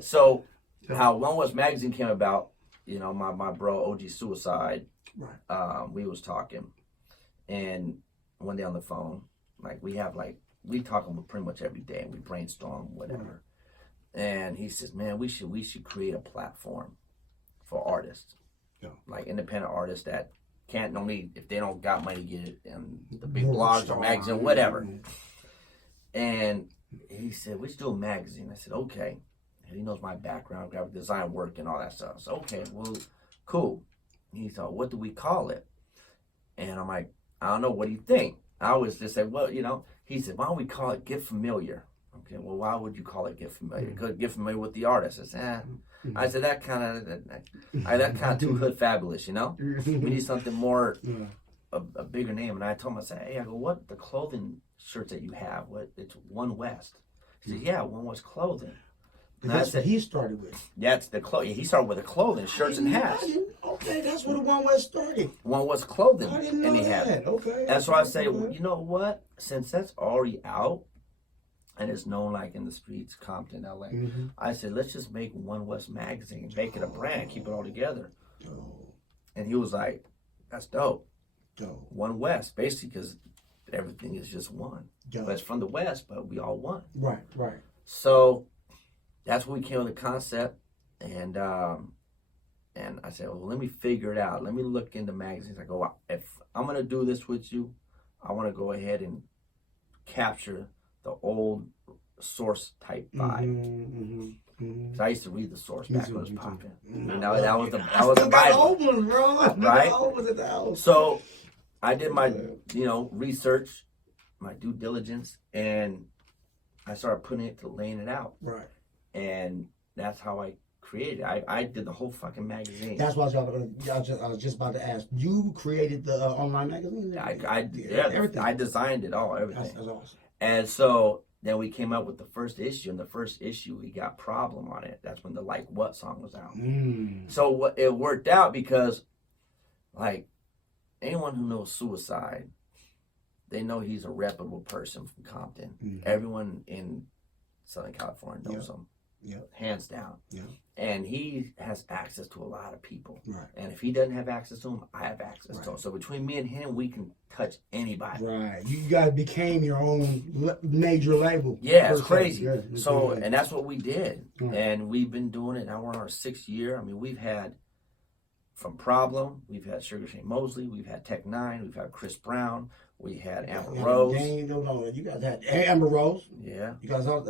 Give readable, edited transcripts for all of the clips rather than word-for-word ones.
So how One West Magazine came about, you know, my bro OG Suicide, Right. we was talking, and one day on the phone, like we talk pretty much every day, and we brainstorm whatever. And he says, man, we should create a platform for artists, like independent artists that can't normally, if they don't got money to get it in the big blogs or magazine, whatever. And he said, we should do a magazine. I said, okay. And he knows my background, graphic design work and all that stuff. So, okay, well, cool. He thought, what do we call it? And I'm like, I don't know, what do you think? I always just say, well, you know, he said, why don't we call it Get Familiar? Okay, well, why would you call it Get Familiar? Because get familiar with the artist. I said, I said, that kind of too hood fabulous, you know? We need something more, a bigger name. And I told him, I said, hey, I go, what the clothing shirts that you have? What? It's One West. He said, yeah, One West Clothing. And that's what he started with. That's the clothing. He started with the clothing, shirts and hats. Okay, that's where the One West started. One West Clothing. I didn't know that. Okay. That's why I say, well, you know what? Since that's already out, and it's known like in the streets, Compton, LA, I said, let's just make One West Magazine, make it a brand, keep it all together. And he was like, that's dope. One West, basically, because everything is just one. But it's from the West, but we all one. Right. So that's when we came with the concept, and I said, well, let me figure it out. Let me look into magazines. I go, if I'm gonna do this with you, I want to go ahead and capture the old Source type vibe. Cause I used to read the Source back when it was popping. That was the Bible, old one, bro. Right? Old one in the house. So I did my research, my due diligence, and I started putting it to laying it out. Right. And that's how I created it. I did the whole fucking magazine. That's what I was just about to ask. You created the online magazine? Everything. I designed it all, everything. That's awesome. And so then we came up with the first issue, and the first issue we got Problem on it. That's when the Like What song was out. So it worked out because, like, anyone who knows Suicide, they know he's a reputable person from Compton. Everyone in Southern California knows him. Hands down. And he has access to a lot of people. Right. And if he doesn't have access to them, I have access to him. So between me and him, we can touch anybody. Right. You guys became your own major label. Yeah, it's crazy. So, and that's what we did. And we've been doing it. Now we're in our 6th year. I mean, we've had from Problem, we've had Sugar Shane Mosley, we've had Tech Nine, we've had Chris Brown, we had Amber Rose. You guys had Amber Rose. Yeah. You guys had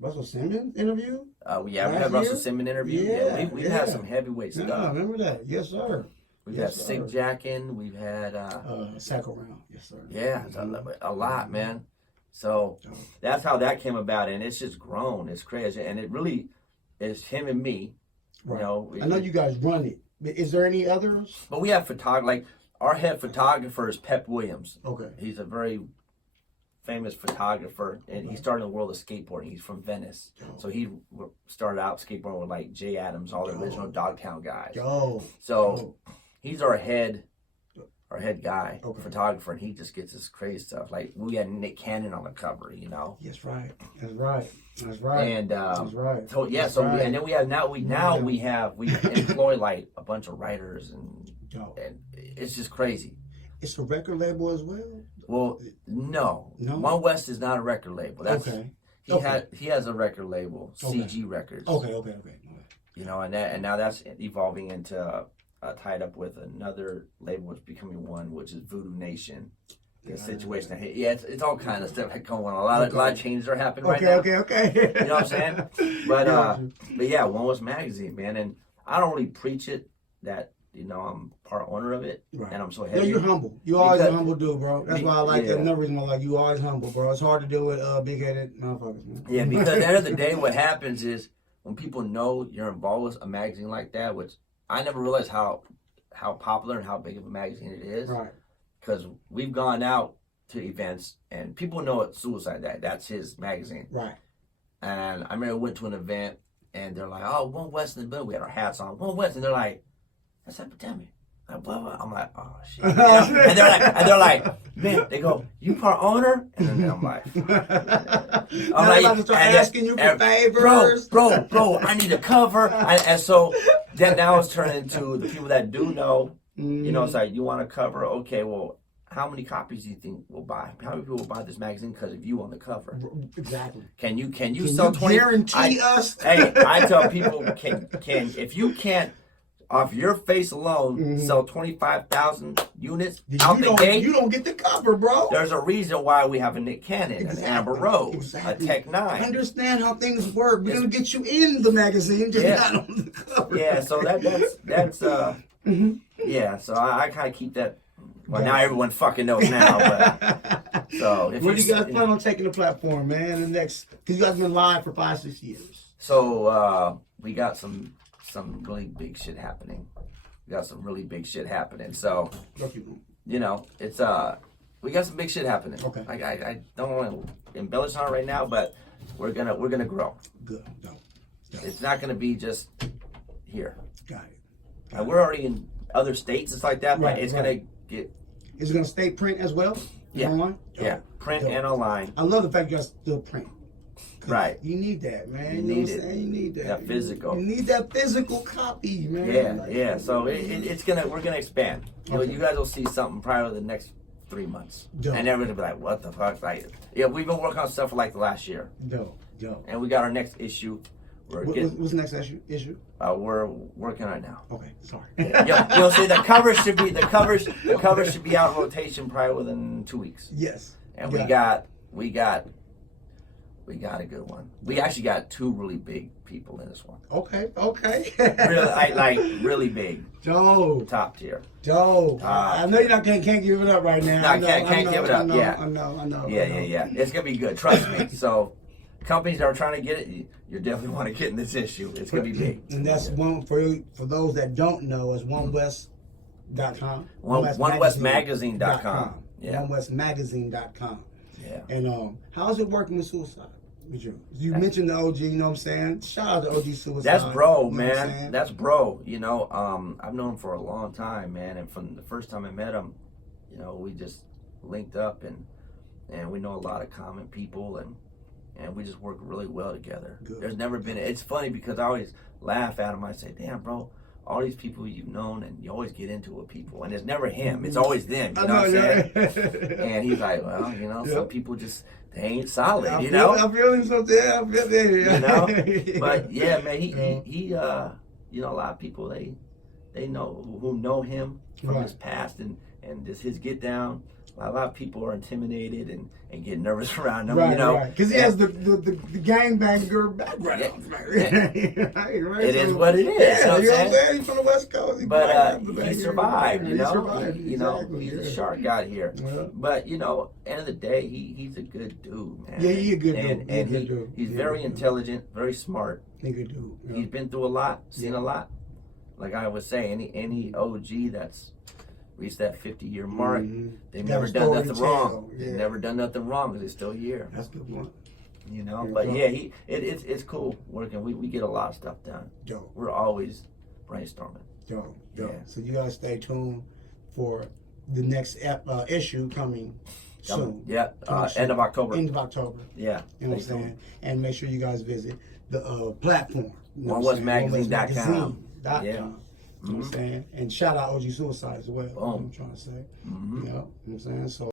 Russell Simmons interview? We had Russell Simmons interview. Yeah, we've had some heavyweight stuff. I remember that. Yes, sir. We've had Sick Jackin'. We've had Sack Around. Yes, sir. Yeah, a lot, man. So that's how that came about, and it's just grown. It's crazy, and it really is him and me. Right. You know, I know you guys run it. Is there any others? But we have like our head photographer is Pep Williams. Okay. He's a very famous photographer, and he started in the world of skateboarding. He's from Venice, so he started out skateboarding with like Jay Adams, all the original Dogtown guys. So he's our head guy, photographer, and he just gets this crazy stuff. Like we had Nick Cannon on the cover, you know. That's right. And and then we have we employ like a bunch of writers and it's just crazy. It's a record label as well. Well, no. One West is not a record label. That's he has a record label, CG Records. Okay. You know, and now that's evolving into tied up with another label, which is becoming one, which is Voodoo Nation. The situation, it's all kind of stuff going on. A lot of changes are happening right now. Okay. You know what I'm saying? But yeah, One West Magazine, man, and I don't really preach it that. You know, I'm part owner of it, and I'm so heavy. No, you're humble. You always a humble dude, bro. That's why I like it. Another reason why I like you always humble, bro. It's hard to do with big-headed motherfuckers, man. Yeah, because at the end of the day, what happens is when people know you're involved with a magazine like that, which I never realized how popular and how big of a magazine it is. Right. Because we've gone out to events, and people know it's Suicide that's his magazine. Right. And I remember I went to an event, and they're like, "Oh, One West in the building." We had our hats on, One West, and they're like, "That's Epidemic." I'm like, oh shit. You know? and they're like, man, they go, you part owner? And then I'm like, about to start asking you for favors. Bro, I need a cover. And so then now it's turned into the people that do know, you know, it's like, you want a cover? Okay, well, how many copies do you think will buy? How many people will buy this magazine because of you on the cover? Exactly. Can you sell 20? Guarantee us? Hey, I tell people, can if you can't, off your face alone, sell 25,000 units out the gate, you don't get the cover, bro. There's a reason why we have a Nick Cannon, an Amber Rose, a Tech 9. Understand how things work. We're gonna get you in the magazine, just not on the cover. Yeah, so that's yeah. So I kind of keep that. Well, now everyone fucking knows now. But so where do you guys plan on taking the platform, man? The next, because you guys been live for 5-6 years. So we got some really big shit happening. So, you know, it's we got some big shit happening. Okay. I don't want to embellish on it right now, but we're gonna grow. Good. No. It's not gonna be just here. Got it. And we're already in other states and stuff like that, but it's gonna get. Is it gonna stay print as well? Yeah. Online? Yeah. Print and online. I love the fact you guys still print. Right. You need that, man. You know need what I'm saying? You need that. That physical. You need that physical copy, man. Yeah, yeah. So we're gonna expand. You guys will see something probably the next 3 months. Dope. And everyone will be like, what the fuck? Like, yeah, we've been working on stuff for like the last year. Dope. And we got our next issue. What's the next issue? We're working on it now. Okay, sorry. You'll see the cover should be out in rotation probably within 2 weeks. Yes. And we got a good one. We actually got 2 really big people in this one. Okay. Really, really big. Dope. Top tier. Dope. I know you can't give it up right now. No, can't give it up. I know. Yeah. It's gonna be good. Trust me. So, companies that are trying to get it, you definitely want to get in this issue. It's gonna be big. And that's one for those that don't know is onewest.com. OneWestMagazine.com. Yeah. OneWestMagazine.com. Yeah. And how's it working with Suicide? You mentioned the OG, you know what I'm saying? Shout out to OG Suicide. That's bro, you know man. That's bro. You know, I've known him for a long time, man. And from the first time I met him, you know, we just linked up and we know a lot of common people and we just work really well together. Good. There's never been, it's funny because I always laugh at him. I say, damn, bro, all these people you've known and you always get into with people. And it's never him. It's always them. You know what I'm saying? And he's like, well, you know, some people just, they ain't solid, you know? I'm feeling something. I'm feeling you know? But yeah, man, he you know, a lot of people, they know who know him from his past and just his get down. A lot of people are intimidated and get nervous around him, you know. Because he has the gangbanger background. It is what it is. Yeah, you know what I'm saying? He's from the West Coast. But he survived, you know. Survived, you know, he's a shark out here. Yeah. But, you know, end of the day, he's a good dude, man. Yeah, he's a good dude. And he's very intelligent, very smart. He's a good dude. Yeah. He's been through a lot, seen a lot. Like I would say, any OG that's reached that 50-year mark, they've never done nothing wrong. They've never done nothing wrong because they're still here. That's a good one. You know, but yeah, it's cool working. We get a lot of stuff done. Dope. We're always brainstorming. Dope. Yeah. So you gotta stay tuned for the next issue coming soon. Yeah, end of October. End of October. Yeah. You know what I'm saying? And make sure you guys visit the platform. OneWestMagazine.com. Yeah. You know what I'm saying? And shout out OG Suicide as well. You know what I'm trying to say. You know what I'm saying? So